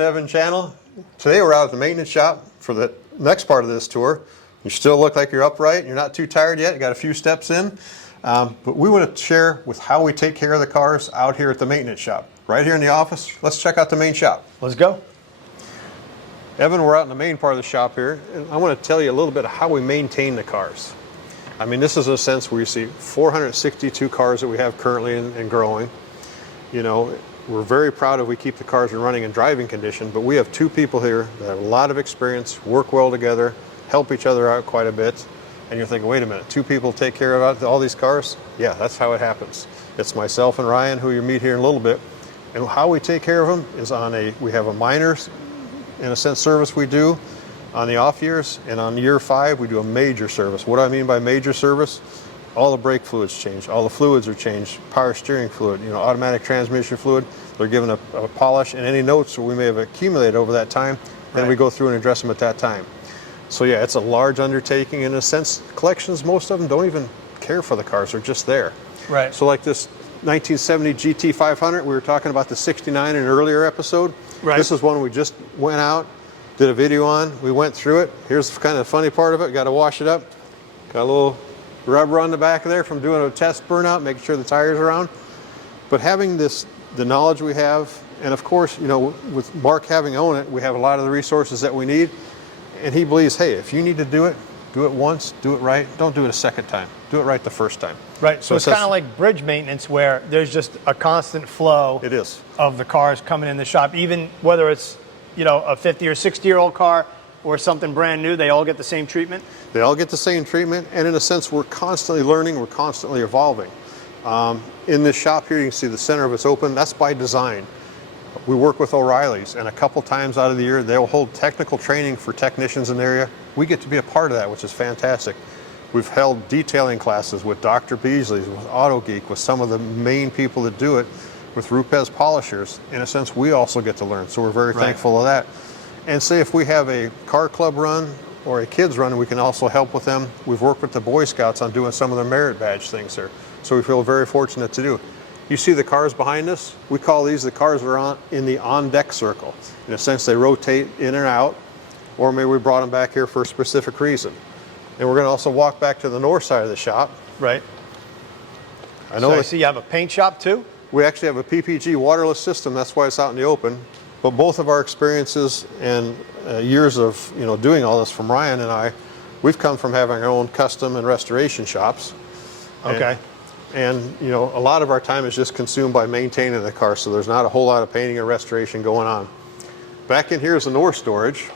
Evan channel. Today we're out at the maintenance shop for the next part of this tour. You still look like you're upright, you're not too tired yet, you got a few steps in. But we want to share with how we take care of the cars out here at the maintenance shop. Right here in the office, let's check out the main shop. Let's go. Evan, we're out in the main part of the shop here, and I want to tell you a little bit of how we maintain the cars. I mean, this is a sense where you see 462 cars that we have currently and growing. You know, we're very proud of we keep the cars in running and driving condition, but we have two people here that have a lot of experience, work well together, help each other out quite a bit. And you're thinking, wait a minute, two people take care of all these cars? Yeah, that's how it happens. It's myself and Ryan, who you meet here in a little bit. And how we take care of them is we have a minor, in a sense, service we do on the off years, and on year 5, we do a major service. What do I mean by major service? All the brake fluids change, all the fluids are changed, power steering fluid, you know, automatic transmission fluid. They're given a polish, and any notes that we may have accumulated over that time, then we go through and address them at that time. So yeah, it's a large undertaking in a sense. Collections, most of them don't even care for the cars, they're just there. Right. So like this 1970 GT500, we were talking about the 69 in an earlier episode. Right. This is one we just went out, did a video on, we went through it. Here's kind of the funny part of it, got to wash it up. Got a little rubber on the back of there from doing a test burnout, making sure the tires are on. But having the knowledge we have, and of course, you know, with Mark having owned it, we have a lot of the resources that we need. And he believes, hey, if you need to do it once, do it right. Don't do it a second time. Do it right the first time. Right, so it's kind of like bridge maintenance where there's just a constant flow of the cars coming in the shop, even whether it's, you know, a 50 or 60-year-old car or something brand new, they all get the same treatment? They all get the same treatment, and in a sense, we're constantly learning, we're constantly evolving. In this shop here, you can see the center of it's open. That's by design. We work with O'Reilly's, and a couple times out of the year, they'll hold technical training for technicians in the area. We get to be a part of that, which is fantastic. We've held detailing classes with Dr. Beasley's, with Auto Geek, with some of the main people that do it, with Rupes polishers. In a sense, we also get to learn, so we're very thankful of that. And say if we have a car club run or a kids run, we can also help with them. We've worked with the Boy Scouts on doing some of the merit badge things there, so we feel very fortunate to do. You see the cars behind us? We call these the cars that are in the on-deck circle. In a sense, they rotate in and out, or maybe we brought them back here for a specific reason. And we're going to also walk back to the north side of the shop. Right. I know. So I see you have a paint shop too? We actually have a PPG waterless system. That's why it's out in the open. But both of our experiences and years of doing all this from Ryan and I, we've come from having our own custom and restoration shops. Okay. And a lot of our time is just consumed by maintaining the car, so there's not a whole lot of painting or restoration going on. Back in here is the north storage.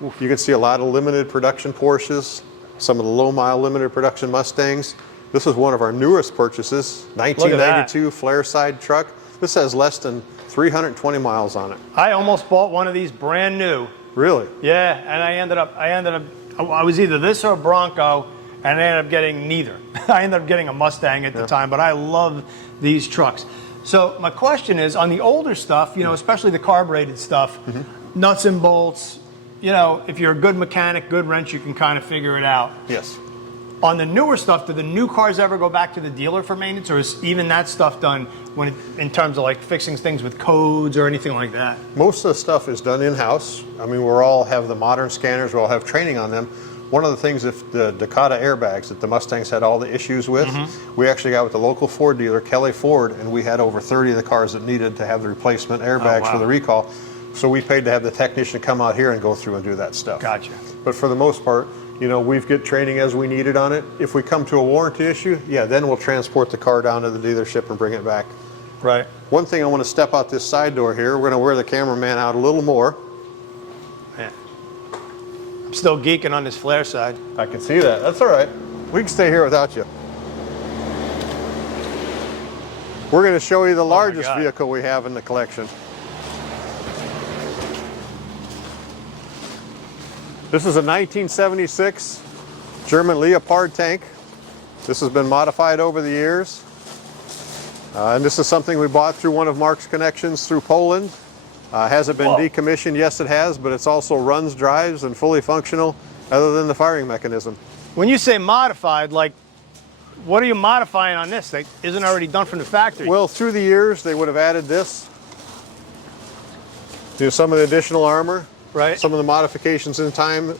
You can see a lot of limited production Porsches, some of the low mile limited production Mustangs. This is one of our newest purchases, 1992 flare side truck. This has less than 320 miles on it. I almost bought one of these brand new. Really? Yeah, and I was either this or a Bronco, and I ended up getting neither. I ended up getting a Mustang at the time, but I love these trucks. So my question is, on the older stuff, especially the carbureted stuff, nuts and bolts, if you're a good mechanic, good wrench, you can kind of figure it out. Yes. On the newer stuff, do the new cars ever go back to the dealer for maintenance, or is even that stuff done in terms of like fixing things with codes or anything like that? Most of the stuff is done in-house. I mean, we all have the modern scanners, we all have training on them. One of the things, if the Dakota airbags that the Mustangs had all the issues with, we actually got with the local Ford dealer, Kelly Ford, and we had over 30 of the cars that needed to have the replacement airbags for the recall. So we paid to have the technician come out here and go through and do that stuff. Gotcha. But for the most part, we've get training as we need it on it. If we come to a warranty issue, then we'll transport the car down to the dealership and bring it back. Right. One thing I want to step out this side door here, we're going to wear the cameraman out a little more. Man. I'm still geeking on this flare side. I can see that. That's all right. We can stay here without you. We're going to show you the largest vehicle we have in the collection. This is a 1976 German Leopard tank. This has been modified over the years. And this is something we bought through one of Mark's connections through Poland. Has it been decommissioned? Yes, it has, but it's also runs, drives, and fully functional other than the firing mechanism. When you say modified, like, what are you modifying on this that isn't already done from the factory? Well, through the years, they would have added this. Do some of the additional armor. Right. Some of the modifications in time.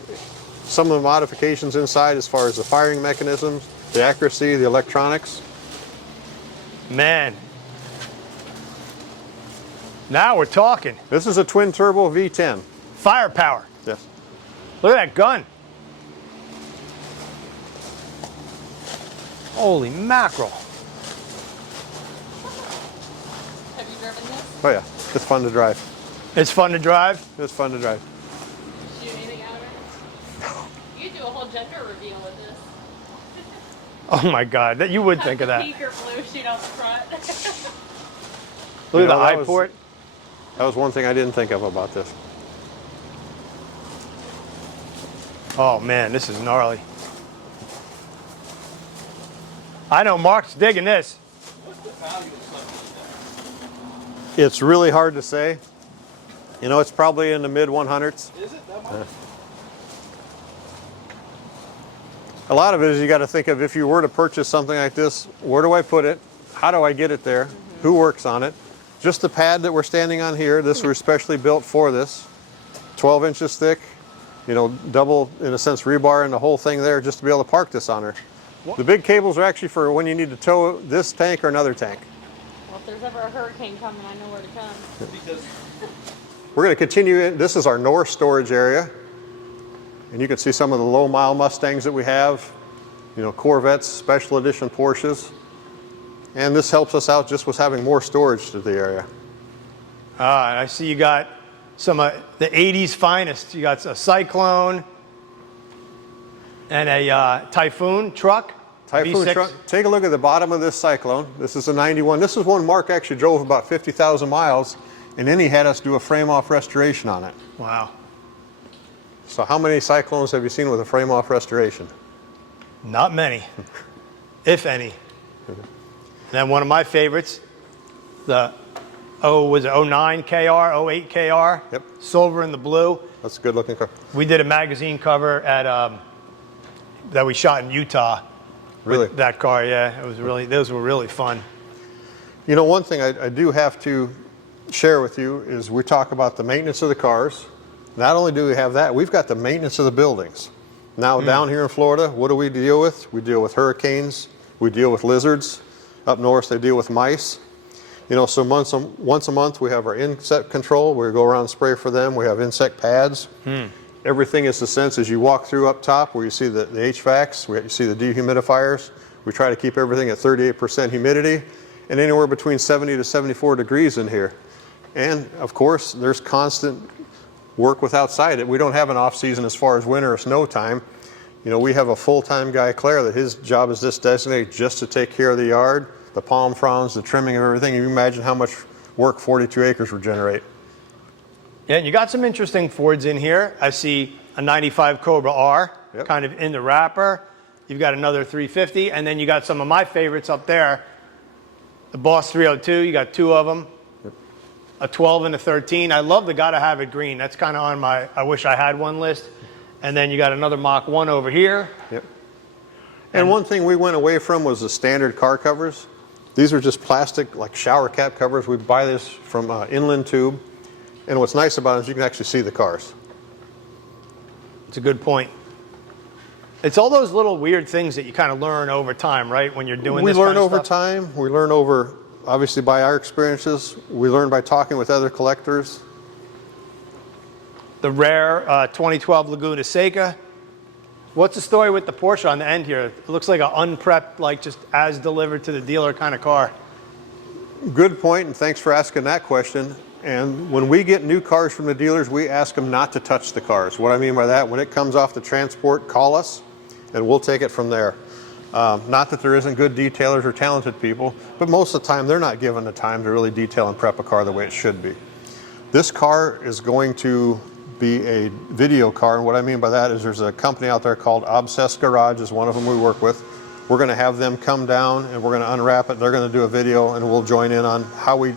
Some of the modifications inside as far as the firing mechanisms, the accuracy, the electronics. Man. Now we're talking. This is a twin turbo V10. Firepower. Yes. Look at that gun. Holy mackerel. Have you driven this? Oh yeah, it's fun to drive. It's fun to drive. It's fun to drive. Shoot anything out of it? You could do a whole gender reveal with this. Oh my God, that you would think of that. Pink or blue shoot out the front. Look You at know, the that high was- port. That was one thing I didn't think of about this. Oh man, this is gnarly. I know Mark's digging this. What's the value of something like It's really hard to say. You know, it's probably in the mid 100s. that? Is it that much? A lot of it is you got to think of, if you were to purchase something like this, where do I put it? How do I get it there? Who works on it? Just the pad that we're standing on here, this was specially built for this. 12 inches thick, you know, double, in a sense, rebar and the whole thing there just to be able to park this on her. What? The big cables are actually for when you need to tow this tank or another tank. Well, if there's ever a hurricane coming, I know where to come. Because We're going to continue in. This is our north storage area. And you can see some of the low mile Mustangs that we have, you know, Corvettes, special edition Porsches. And this helps us out just with having more storage to the area. I see you got some of the 80s finest. You got a Cyclone and a Typhoon truck. Typhoon V6. truck. Take a look at the bottom of this Cyclone. This is a 91. This is one Mark actually drove about 50,000 miles, and then he had us do a frame-off restoration on it. Wow. So how many Cyclones have you seen with a frame-off restoration? Not many, if any. And then one of my favorites, the was it 09 KR, 08 KR? Yep. Silver and the blue. That's a good-looking car. We did a magazine cover at that we shot in Utah. Really? With that car, yeah. It was really, those were really fun. You know, one thing I do have to share with you is we talk about the maintenance of the cars. Not only do we have that, we've got the maintenance of the buildings. Now down here in Florida, what do we deal with? We deal with hurricanes, we deal with lizards. Up north, they deal with mice. You know, so once a month we have our insect control. We go around and spray for them. We have insect pads. Everything is the sense as you walk through up top where you see the HVACs, you see the dehumidifiers. We try to keep everything at 38% humidity and anywhere between 70 to 74 degrees in here. And of course, there's constant work with outside it. We don't have an off season as far as winter or snow time. You know, we have a full-time guy, Claire, that his job is just designated just to take care of the yard, the palm fronds, the trimming of everything. You imagine how much work 42 acres would generate. Yeah, and you got some interesting Fords in here. I see a 95 Cobra R, Yep. kind of in the wrapper. You've got another 350, and then you got some of my favorites up there. The Boss 302, you got two of them. A 12 and a 13. I love the gotta have it green. That's kind of on my I wish I had one list. And then you got another Mach 1 over here. Yep. And one thing we went away from was the standard car covers. These are just plastic, like shower cap covers. We buy this from Inland Tube. And what's nice about it is you can actually see the cars. It's a good point. It's all those little weird things that you kind of learn over time, right? When you're doing We this learn kind of over stuff. time. We learn over, obviously, by our experiences. We learn by talking with other collectors. The rare 2012 Laguna Seca. What's the story with the Porsche on the end here? It looks like an unprepped, like just as delivered to the dealer kind of car. Good point, and thanks for asking that question. And when we get new cars from the dealers, we ask them not to touch the cars. What I mean by that, when it comes off the transport, call us, and we'll take it from there. Not that there isn't good detailers or talented people, but most of the time they're not given the time to really detail and prep a car the way it should be. This car is going to be a video car, and what I mean by that is there's a company out there called Obsessed Garage is one of them we work with. We're going to have them come down and we're going to unwrap it. They're going to do a video and we'll join in on how we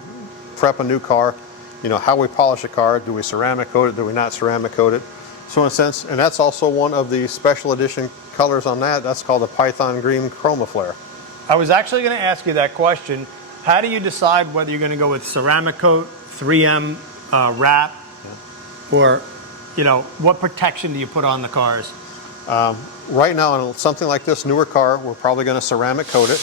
prep a new car, you know, how we polish a car. Do we ceramic coat it? Do we not ceramic coat it? So in a sense, and that's also one of the special edition colors on that. That's called the Python Green Chroma Flare. I was actually going to ask you that question. How do you decide whether you're going to go with ceramic coat, 3M wrap, Or, you know, what protection do you put on the cars? Right now, on something like this newer car, we're probably going to ceramic coat it.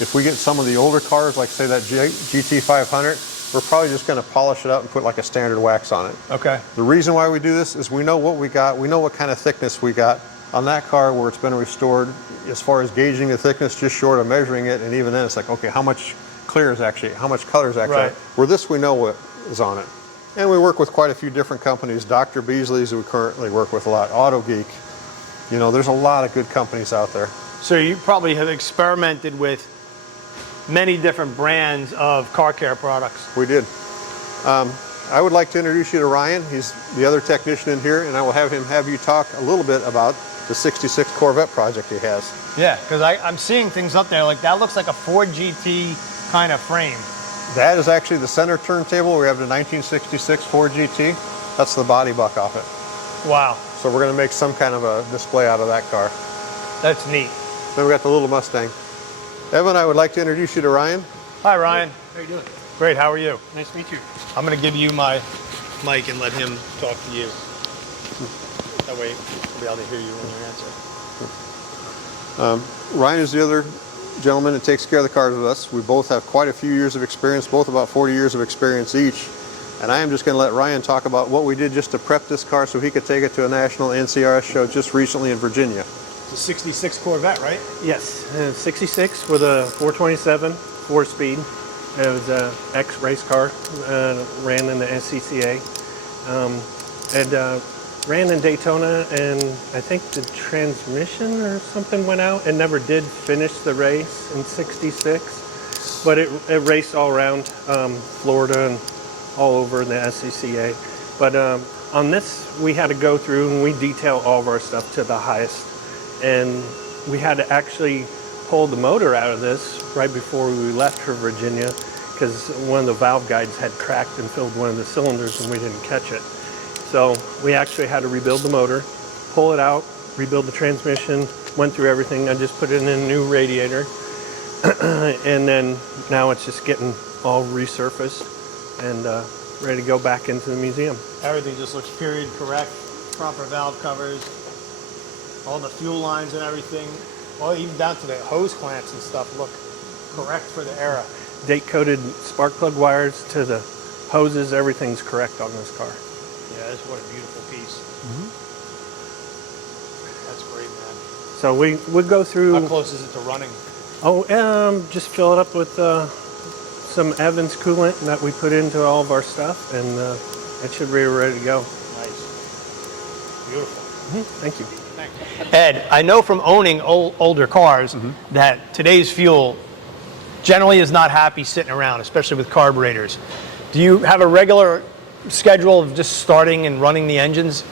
If we get some of the older cars, like say that GT500, we're probably just going to polish it up and put like a standard wax on it. Okay. The reason why we do this is we know what we got, we know what kind of thickness we got on that car where it's been restored. As far as gauging the thickness, just short of measuring it, and even then it's like, okay, how much clear is actually, how much color is actually, Right. where this we know what is on it. And we work with quite a few different companies. Dr. Beasley's we currently work with a lot, Auto Geek. You know, there's a lot of good companies out there. So you probably have experimented with many different brands of car care products. We did. I would like to introduce you to Ryan. He's the other technician in here, and I will have you talk a little bit about the 66 Corvette project he has. Yeah, because I'm seeing things up there, like that looks like a Ford GT kind of frame. That is actually the center turntable. We have the 1966 Ford GT. That's the body buck off it. Wow, So we're going to make some kind of a display out of that car. that's neat. Then we got the little Mustang. Evan, I would like to introduce you to Ryan. Hi, Ryan. How you doing? Great, how are you? Nice to meet you. I'm going to give you my mic and let him talk to you. That way I'll be able to hear you when you answer. Ryan is the other gentleman that takes care of the cars with us. We both have quite a few years of experience, both about 40 years of experience each. And I am just going to let Ryan talk about what we did just to prep this car so he could take it to a national NCRS show just recently in Virginia. It's a 66 Corvette, right? Yes, 66 with a 427 4-speed. It was a ex-race car, ran in the SCCA. Ran in Daytona, and I think the transmission or something went out and never did finish the race in 66. But it raced all around Florida and all over the SCCA. But on this, we had to go through and we detail all of our stuff to the highest. And we had to actually pull the motor out of this right before we left for Virginia because one of the valve guides had cracked and filled one of the cylinders and we didn't catch it. So we actually had to rebuild the motor, pull it out, rebuild the transmission, went through everything. I just put it in a new radiator. And then now it's just getting all resurfaced and ready to go back into the museum. Everything just looks period correct, proper valve covers, all the fuel lines and everything, well, even down to the hose clamps and stuff look correct for the era. Date-coded spark plug wires to the hoses, everything's correct on this car. Yeah, that's what a beautiful piece. That's great, man. So we go through. How close is it to running? Just fill it up with some Evans coolant that we put into all of our stuff, and it should be ready to go. Nice. Beautiful. Thank you. Ed, I know from owning older cars that today's fuel generally is not happy sitting around, especially with carburetors. Do you have a regular schedule of just starting and running the engines?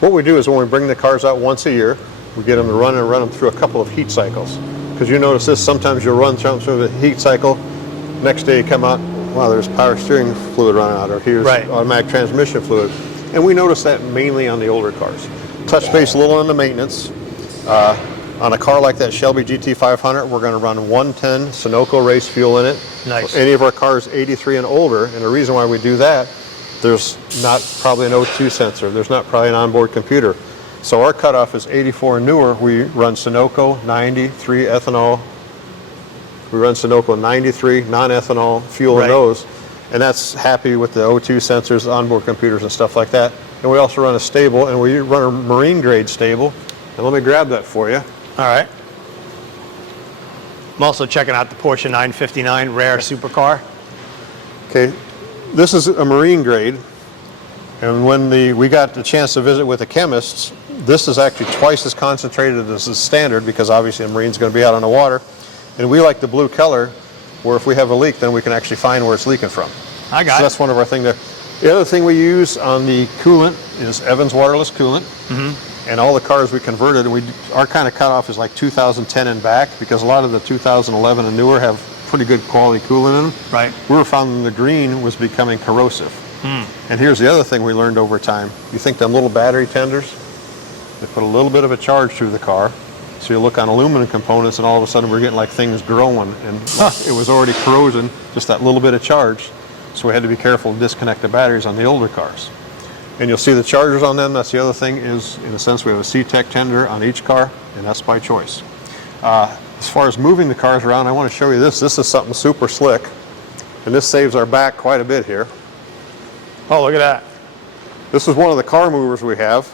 What we do is when we bring the cars out once a year, we get them to run them through a couple of heat cycles. Because you notice this, sometimes you'll run through the heat cycle, next day you come out, wow, there's power steering fluid running out, or here's Right. automatic transmission fluid. And we notice that mainly on the older cars. Touch base a little on the maintenance. On a car like that Shelby GT500, we're going to run 110 Sunoco race fuel in it. Nice. For any of our cars 83 and older, and the reason why we do that, there's not probably an O2 sensor, there's not probably an onboard computer. So our cutoff is 84 and newer. We run Sunoco 93 ethanol. We run Sunoco 93 non-ethanol fuel Right. in those, and that's happy with the O2 sensors, onboard computers, and stuff like that. And we also run a stable, and we run a marine grade stable. And let me grab that for you. All right. I'm also checking out the Porsche 959 rare supercar. Okay, this is a marine grade, and when we got the chance to visit with the chemists, this is actually twice as concentrated as the standard because obviously a marine's going to be out on the water, and we like the blue color where if we have a leak then we can actually find where it's leaking from. I got So it. that's one of our things there. The other thing we use on the coolant is Evans waterless coolant. And all the cars we converted, our kind of cutoff is like 2010 and back because a lot of the 2011 and newer have pretty good quality coolant in them. Right. We were finding the green was becoming corrosive. And here's the other thing we learned over time. You think them little battery tenders? They put a little bit of a charge through the car. So you look on aluminum components and all of a sudden we're getting like things growing and it was already corrosion, just that little bit of charge. So we had to be careful to disconnect the batteries on the older cars. And you'll see the chargers on them. That's the other thing is, in a sense, we have a C-Tech tender on each car, and that's by choice. As far as moving the cars around, I want to show you this. This is something super slick, and this saves our back quite a bit here. Oh, look at that. This is one of the car movers we have.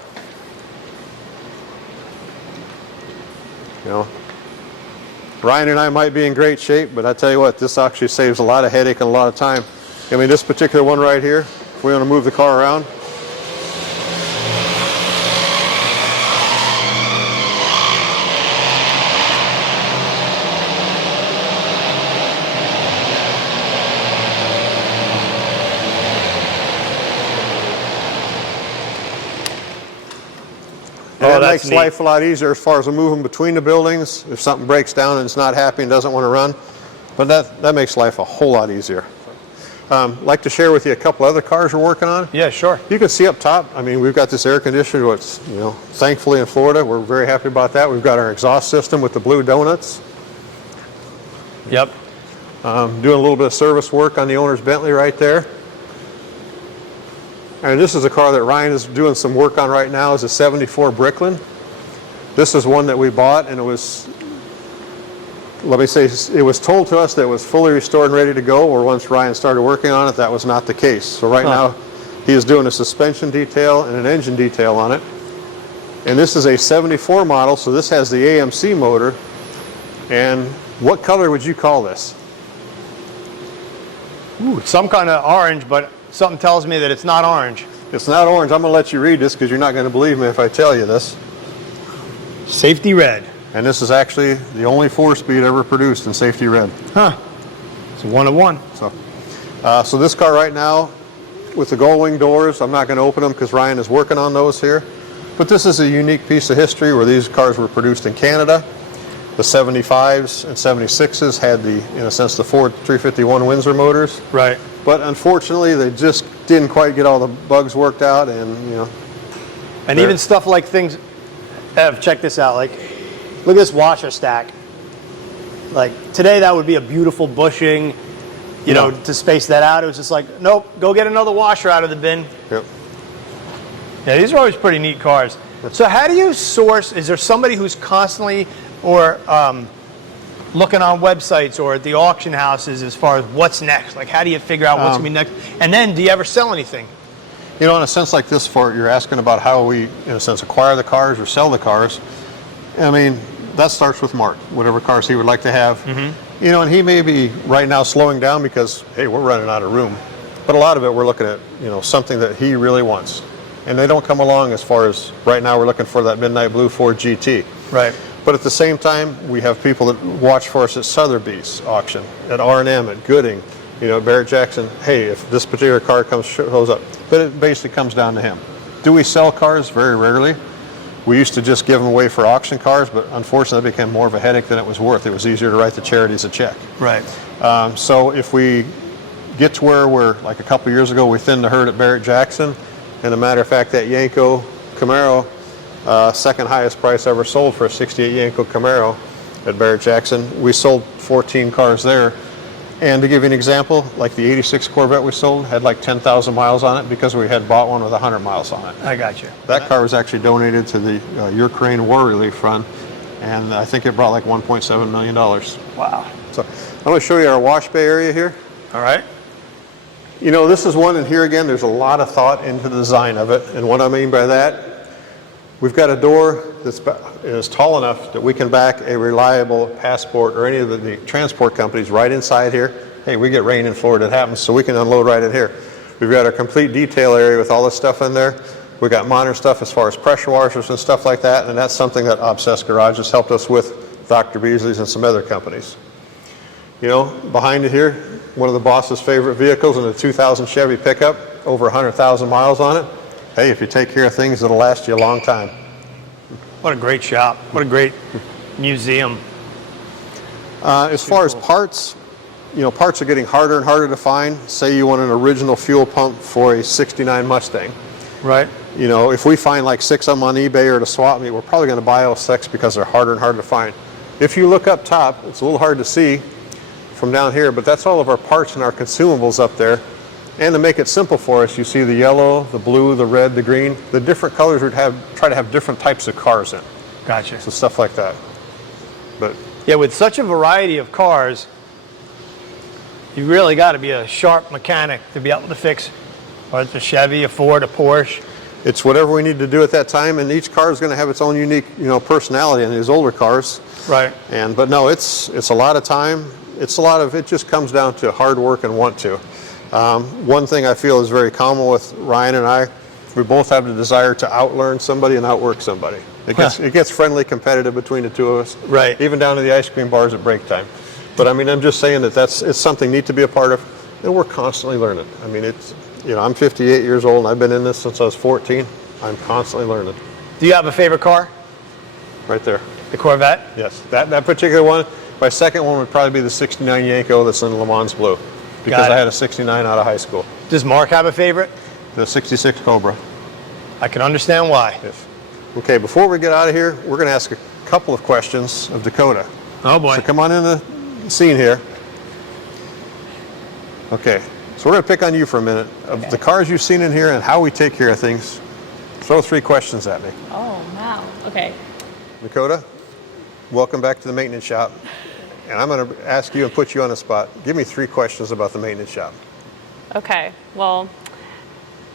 You know, Ryan and I might be in great shape, but I tell you what, this actually saves a lot of headache and a lot of time. I mean, this particular one right here, if we want to move the car around, and that that's makes neat. life a lot easier as far as moving between the buildings. If something breaks down and it's not happy and doesn't want to run, but that makes life a whole lot easier. Like to share with you a couple other cars we're working on. Yeah, sure. You can see up top, I mean, we've got this air conditioner, which, you know, thankfully in Florida, we're very happy about that. We've got our exhaust system with the blue donuts. Yep. Doing a little bit of service work on the owner's Bentley right there. And this is a car that Ryan is doing some work on right now. It's a 74 Bricklin. This is one that we bought, and it was, let me say, it was told to us that it was fully restored and ready to go, or once Ryan started working on it, that was not the case. So right now, he is doing a suspension detail and an engine detail on it. And this is a 74 model, so this has the AMC motor. And what color would you call this? Ooh, some kind of orange, but something tells me that it's not orange. It's not orange. I'm going to let you read this because you're not going to believe me if I tell you this. Safety red. And this is actually the only 4-speed ever produced in safety red. Huh. It's a 1 of 1. So this car right now, with the gull wing doors, I'm not going to open them because Ryan is working on those here. But this is a unique piece of history where these cars were produced in Canada. The 75s and 76s had the, in a sense, the Ford 351 Windsor motors. Right. But unfortunately, they just didn't quite get all the bugs worked out, and you know. And even stuff like things, Ev, check this out. Like, look at this washer stack. Like, today that would be a beautiful bushing, you know, to space that out. It was just like, nope, go get another washer out of the bin. Yep. Yeah, these are always pretty neat cars. So how do you source, is there somebody who's constantly, or looking on websites or at the auction houses as far as what's next? Like, how do you figure out what's going to be next? And then, do you ever sell anything? You know, in a sense like this, you're asking about how we, in a sense, acquire the cars or sell the cars. I mean, that starts with Mark, whatever cars he would like to have. Mm-hmm. You know, and he may be right now slowing down because, hey, we're running out of room. But a lot of it, we're looking at, you know, something that he really wants. And they don't come along as far as, right now we're looking for that midnight blue Ford GT. Right. But at the same time, we have people that watch for us at Sotheby's auction, at R&M, at Gooding, you know, Barrett Jackson. Hey, if this particular car shows up. But it basically comes down to him. Do we sell cars? Very rarely. We used to just give them away for auction cars, but unfortunately it became more of a headache than it was worth. It was easier to write the charities a check. Right. So if we get to where we're, like a couple years ago, we thinned the herd at Barrett Jackson, and a matter of fact, that Yanko Camaro, second highest price ever sold for a 68 Yanko Camaro at Barrett Jackson. We sold 14 cars there. And to give you an example, like the 86 Corvette we sold had like 10,000 miles on it because we had bought one with 100 miles on it. I got you. That car was actually donated to the Ukraine War Relief Fund, and I think it brought like $1.7 million. Wow. So I'm going to show you our wash bay area here. All right. You know, this is one, and here again, there's a lot of thought into the design of it. And what I mean by that, we've got a door is tall enough that we can back a reliable Passport or any of the transport companies right inside here. Hey, we get rain in Florida, it happens, so we can unload right in here. We've got our complete detail area with all this stuff in there. We've got modern stuff as far as pressure washers and stuff like that, and that's something that Obsessed Garage has helped us with, Dr. Beasley's and some other companies. You know, behind it here, one of the boss's favorite vehicles in a 2000 Chevy pickup, over 100,000 miles on it. Hey, if you take care of things, it'll last you a long time. What a great shop. What a great museum. As far as parts, you know, parts are getting harder and harder to find. Say you want an original fuel pump for a 69 Mustang. Right. You know, if we find like 6 of them on eBay or at a swap meet, we're probably going to buy all 6 because they're harder and harder to find. If you look up top, it's a little hard to see from down here, but that's all of our parts and our consumables up there. And to make it simple for us, you see the yellow, the blue, the red, the green. The different colors would try to have different types of cars in. Gotcha. So stuff like that. But Yeah, with such a variety of cars, you really got to be a sharp mechanic to be able to fix, whether it's a Chevy, a Ford, a Porsche. it's whatever we need to do at that time, and each car is going to have its own unique, personality in these older cars. Right. But no, it's a lot of time. It just comes down to hard work and want to. One thing I feel is very common with Ryan and I, we both have the desire to outlearn somebody and outwork somebody. It gets friendly competitive between the two of us. Right. Even down to the ice cream bars at break time. But I mean, I'm just saying it's something neat to be a part of, and we're constantly learning. I mean, I'm 58 years old and I've been in this since I was 14. I'm constantly learning. Do you have a favorite car? Right there. The Corvette? Yes, that particular one. My second one would probably be the 69 Yanko that's in Le Mans Blue, because Got it. I had a 69 out of high school. Does Mark have a favorite? The 66 Cobra. I can understand why. Yes. Okay, before we get out of here, we're going to ask a couple of questions of Dakota. Oh boy. So come on in the scene here. Okay, so we're going to pick on you for a minute. Of the cars you've seen in here and how we take care of things, throw 3 questions at me. Oh, wow. Okay. Dakota, welcome back to the maintenance shop. And I'm going to ask you and put you on the spot. Give me 3 questions about the maintenance shop. Okay. Well,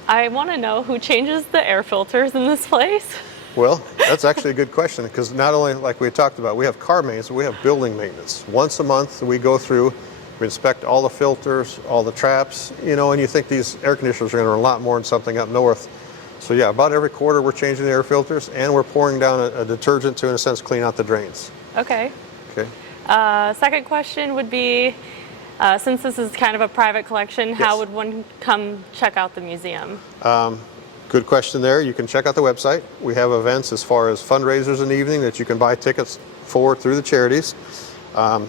I want to know who changes the air filters in this place. Well, that's actually a good question, because not only, like we talked about, we have car maintenance, but we have building maintenance. Once a month we go through, we inspect all the filters, all the traps, and you think these air conditioners are going to run a lot more than something up north. So yeah, about every quarter we're changing the air filters, and we're pouring down a detergent to, in a sense, clean out the drains. Okay. Okay. Second question would be, since this is kind of a private collection, how would one come check out the museum? Good question there. You can check out the website. We have events as far as fundraisers in the evening that you can buy tickets for through the charities.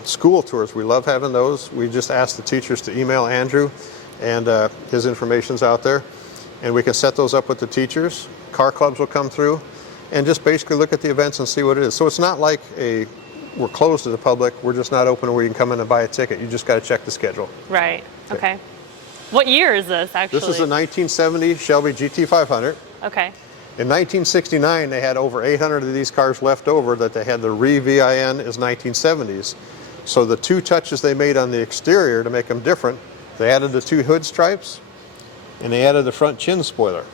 School tours, we love having those. We just ask the teachers to email Andrew, and his information's out there. And we can set those up with the teachers. Car clubs will come through and just basically look at the events and see what it is. So it's not like we're closed to the public, we're just not open where you can come in and buy a ticket. You just got to check the schedule. Right. Okay. What year is this, actually? This is a 1970 Shelby GT500. Okay. In 1969, they had over 800 of these cars left over that they had the re-VIN as 1970s. So the 2 touches they made on the exterior to make them different, they added the 2 hood stripes and they added the front chin spoiler.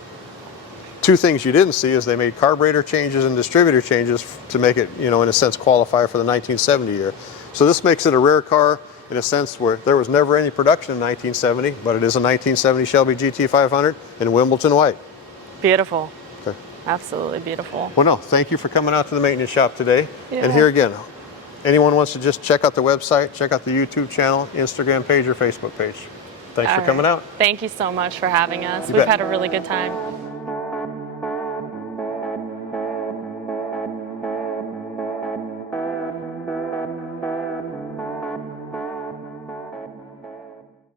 2 things you didn't see is they made carburetor changes and distributor changes to make it, in a sense, qualify for the 1970 year. So this makes it a rare car in a sense where there was never any production in 1970, but it is a 1970 Shelby GT500 in Wimbledon white. Beautiful. Okay. Absolutely beautiful. Well, no, thank you for coming out to the maintenance shop today. Yeah. And here again, anyone wants to just check out the website, check out the YouTube channel, Instagram page, or Facebook page. Thanks for coming out. Thank you so much for having us. You We've bet. had a really good time.